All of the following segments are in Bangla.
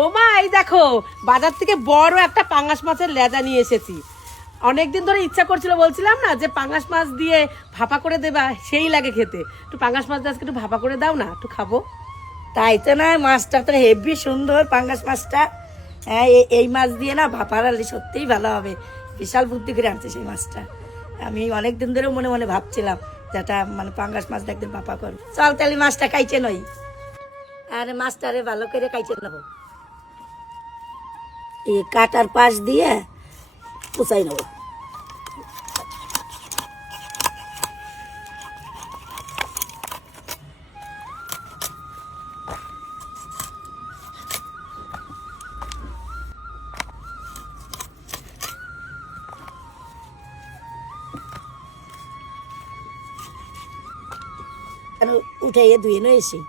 ও মা, এই দেখো বাজার থেকে বড় একটা পাঙ্গাস মাছের লেজা নিয়ে এসেছি। অনেকদিন ধরে ইচ্ছা করছিল, বলছিলাম না যে পাঙ্গাস মাছ দিয়ে ভাপা করে দেবা, সেই লাগে খেতে। একটু পাঙ্গাস মাছ দিয়ে আজকে একটু ভাপা করে দাও না, একটু খাবো। তাই তো না, মাছটা তো হেভি সুন্দর পাঙ্গাস মাছটা। হ্যাঁ, এই মাছ দিয়ে না ভাপা রান্না সত্যিই ভালো হবে। বিশাল বুদ্ধি করে আনছে সেই মাছটা। আমি অনেকদিন ধরে মনে মনে ভাবছিলাম যেটা মানে পাঙ্গাস মাছটা একদিন ভাপা করবো। চল তাহলে মাছটা কাইচে নই। আরে মাছটারে ভালো করে কাইচে নেবো, এই কাটার পাশ দিয়ে কুচাই নেবো। উঠাইয়ে ধুয়ে নিয়ে এসি।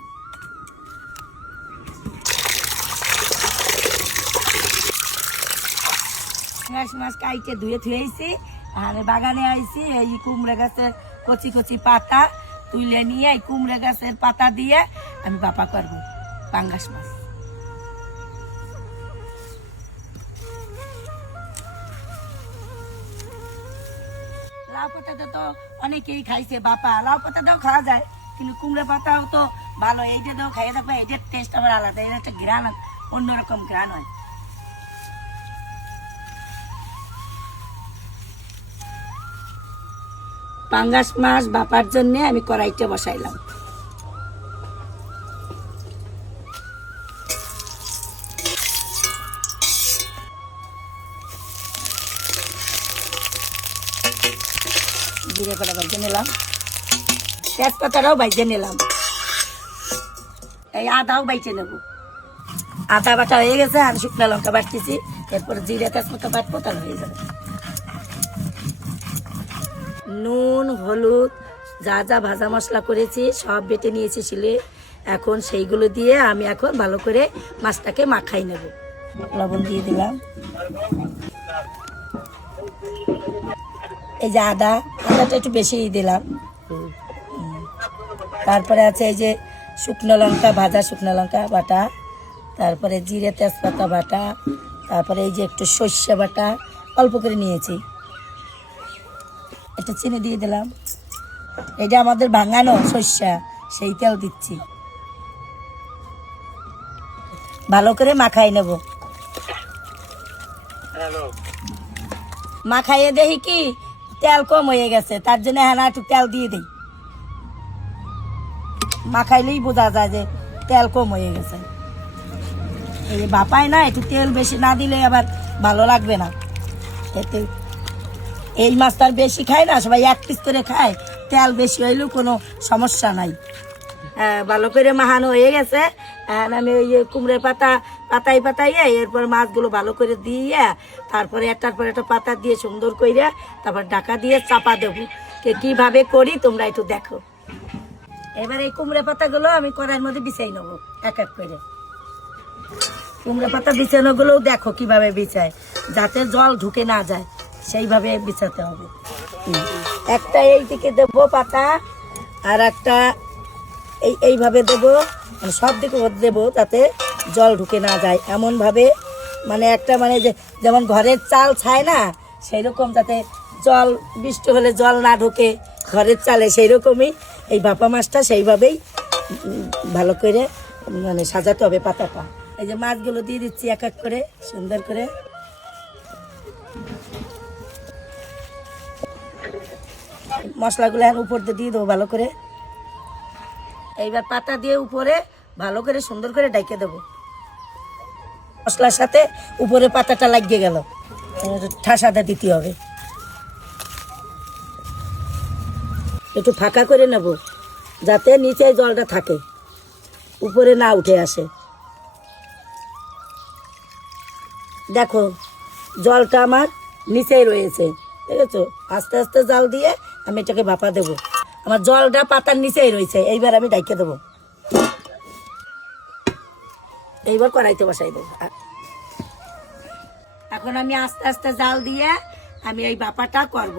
মাছ কাইটে ধুয়ে থুয়েছি, আর বাগানে আইছি। এই কুমড়া গাছের কচি কচি পাতা তুলে নিয়ে এই কুমড়া গাছের পাতা দিয়ে আমি ভাপা করবো পাঙ্গাস মাছ। লাউ পাতাটা তো অনেকেই খাইছে বাপা, লাউ পাতাটাও খাওয়া যায়, কিন্তু কুমড়া পাতাও তো ভালো। এইটাও খাইয়ে থাকবে, এটার টেস্ট আবার আলাদা, এটা একটা ঘ্রাণ, অন্যরকম ঘ্রাণ হয়। পাঙ্গাস মাছ বাপার জন্য আমি কড়াইতে বসাইলাম। জিরে কড়া ভাজে নিলাম, তেজপাতাটাও ভাজে নিলাম, এই আদাও বাইচে নেব। আদা বাটা হয়ে গেছে, আর শুকনো লঙ্কা বাটতেছি, এরপরে জিরে তেজপাতা বাটবো, তাহলে হয়ে যাবে। নুন হলুদ যা যা ভাজা মশলা করেছি সব বেটে নিয়েছি শিলে। এখন সেইগুলো দিয়ে আমি এখন ভালো করে মাছটাকে মাখাই নেব। লবণ দিয়ে দিলাম, এই যে আদাটা একটু বেশি দিলাম। তারপরে আছে এই যে শুকনো লঙ্কা, ভাজা শুকনো লঙ্কা বাটা, তারপরে জিরে তেজপাতা বাটা, তারপরে এই যে একটু সর্ষে বাটা অল্প করে নিয়েছি, একটু চিনি দিয়ে দিলাম। এটা আমাদের ভাঙানো সর্ষা, সেইটাও দিচ্ছি। ভালো করে মাখাই নেব। মাখাইয়ে দেখি কি তেল কম হয়ে গেছে, তার জন্য হ্যাঁ একটু তেল দিয়ে দিই। মাখাইলেই বোঝা যায় যে তেল কম হয়ে গেছে। এই বাপায় না, একটু তেল বেশি না দিলে আবার ভালো লাগবে না। এতে এই মাছটার বেশি খায় না, সবাই এক পিস করে খায়, তেল বেশি হইলেও কোনো সমস্যা নাই। ভালো করে মাখানো হয়ে গেছে। আমি ওই কুমড়োর পাতাইয়ে এরপর মাছগুলো ভালো করে দিয়ে, তারপরে একটার পর একটা পাতা দিয়ে সুন্দর করে তারপর ঢাকা দিয়ে চাপা দেবো। কিভাবে করি তোমরা একটু দেখো। এবার এই কুমড়ো পাতাগুলো আমি কড়াইয়ের মধ্যে বিছাই নেবো এক এক করে। কুমড়ো পাতা বিছানোগুলোও দেখো কিভাবে বিছায়, যাতে জল ঢুকে না যায়, সেইভাবে বিছাতে হবে। একটা এইদিকে দেবো পাতা, আর একটা এইভাবে দেবো, মানে সব দিকে দেবো যাতে জল ঢুকে না যায় এমনভাবে। মানে একটা মানে যে যেমন ঘরের চাল ছায় না, সেই রকম যাতে জল বৃষ্টি হলে জল না ঢোকে ঘরের চালে, সেই রকমই এই ভাপা মাছটা সেইভাবেই ভালো করে মানে সাজাতে হবে পাতাটা। এই যে মাছগুলো দিয়ে দিচ্ছি এক এক করে সুন্দর করে। মশলাগুলো এখন উপর দিয়ে দেবো ভালো করে। এইবার পাতা দিয়ে উপরে ভালো করে সুন্দর করে ডাইকে দেবো। মশলার সাথে উপরে পাতাটা লাগিয়ে গেল, ঠাসাটা দিতে হবে। একটু ফাঁকা করে নেব যাতে নিচে জলটা থাকে, উপরে না উঠে আসে। দেখো জলটা আমার নিচেই রয়েছে, ঠিক আছে? আস্তে আস্তে জাল দিয়ে আমি এটাকে ভাপা দেবো। আমার জলটা পাতার নিচেই রয়েছে, এইবার আমি ডাইকে দেবো। এইবার কড়াইতে বসাই দেবো। এখন আমি আস্তে আস্তে জাল দিয়ে আমি এই ভাপাটা করব,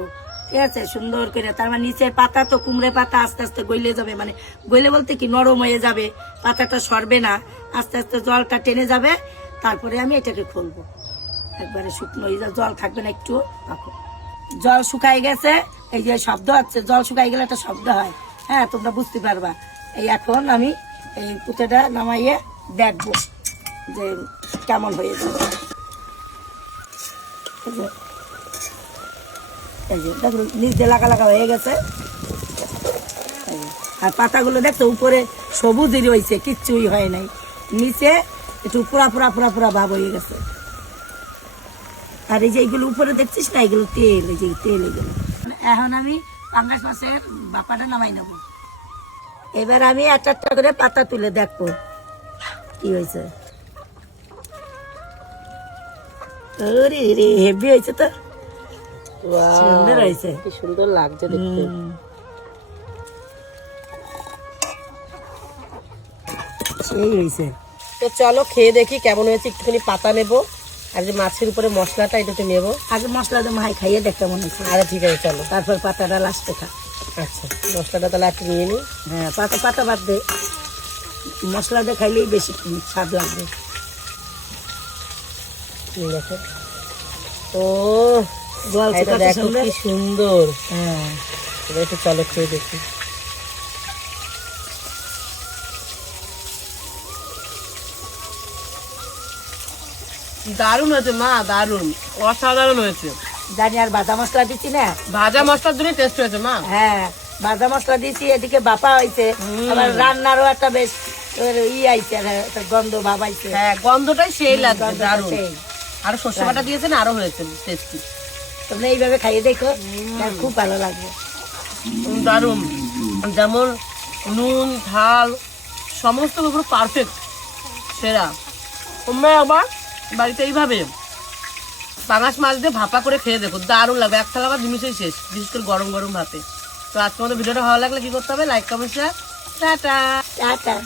ঠিক আছে? সুন্দর করে। তার মানে নিচের পাতা তো কুমড়ে পাতা আস্তে আস্তে গলে যাবে, মানে গলে বলতে কি নরম হয়ে যাবে, পাতাটা সরবে না, আস্তে আস্তে জলটা টেনে যাবে। তারপরে আমি এটাকে খুলবো। একবারে শুকনো, এই যে জল থাকবে না একটু, রাখো। জল শুকাই গেছে, এই যে শব্দ হচ্ছে, জল শুকাই গেলে একটা শব্দ হয়, হ্যাঁ তোমরা বুঝতে পারবা। এই এখন আমি এই কুচাটা নামাইয়ে দেখবো যে কেমন হয়ে যাবে। এই যে দেখো নিচে লাগা লাগা হয়ে গেছে। এই যে, আর পাতাগুলো দেখছো উপরে সবুজই রয়েছে, কিচ্ছুই হয় নাই, নিচে একটু পুরা পুরা পুরা পুরা ভাব হয়ে গেছে। আর এই যে এইগুলো উপরে দেখছিস না, এগুলো তেল, এই যে তেল এগুলো। এখন আমি পাঙ্গাস মাছের বাপাটা নামাই নেব। এবার আমি একটা একটা করে পাতা তুলে দেখবো কি হয়েছে। ওরে রে, হেভি হয়েছে তো, সুন্দর হয়েছে, কি সুন্দর লাগছে দেখতে। সেই হয়েছে। তো চলো খেয়ে দেখি কেমন হয়েছে। একটুখানি পাতা নেবো, আর যে মাছের উপরে মশলাটা এটাতে নেবো। আগে মশলা দিয়ে মাই খাইয়ে দেখ কেমন হয়েছে, আরে ঠিক আছে চলো। তারপর পাতাটা লাস্টে খা। আচ্ছা মশলাটা তাহলে একটু নিয়ে নিই। হ্যাঁ পাতা পাতা বাদ দে, মশলা দিয়ে খাইলেই বেশি স্বাদ লাগবে। ঠিক আছে। ও জল এটা শুকাতে দেখো সুন্দর। কি সুন্দর। হ্যাঁ এবার একটু চলো খেয়ে দেখি। দারুণ হয়েছে মা, দারুণ, অসাধারণ হয়েছে। জানি, আর ভাজা মশলা দিচ্ছি না। ভাজা মশলার জন্য টেস্ট হয়েছে মা। হ্যাঁ ভাজা মশলা দিয়েছি, এদিকে বাপা হয়েছে, আবার রান্নারও একটা বেশ আইছে, একটা গন্ধ ভাব আইছে। হ্যাঁ গন্ধটাই সেই লাগছে, গন্ধটা দারুণ। সেই। আর সর্ষে বাটা দিয়েছেন আরো হয়েছে টেস্টি। তোমরা এইভাবে খাইয়ে দেখো, খুব ভালো লাগবে। দারুণ, যেমন নুন ঝাল সমস্ত পুরো পারফেক্ট, সেরা। তোমরা আবার বাড়িতে এইভাবে পাঙাশ মাছ দিয়ে ভাপা করে খেয়ে দেখো, দারুণ লাগবে। এক থালা বা জিনিসই শেষ, বিশেষ করে গরম গরম ভাতে। তো আজকে আমাদের ভিডিওটা ভালো লাগলে কি করতে হবে, like comment share, tata. Tata.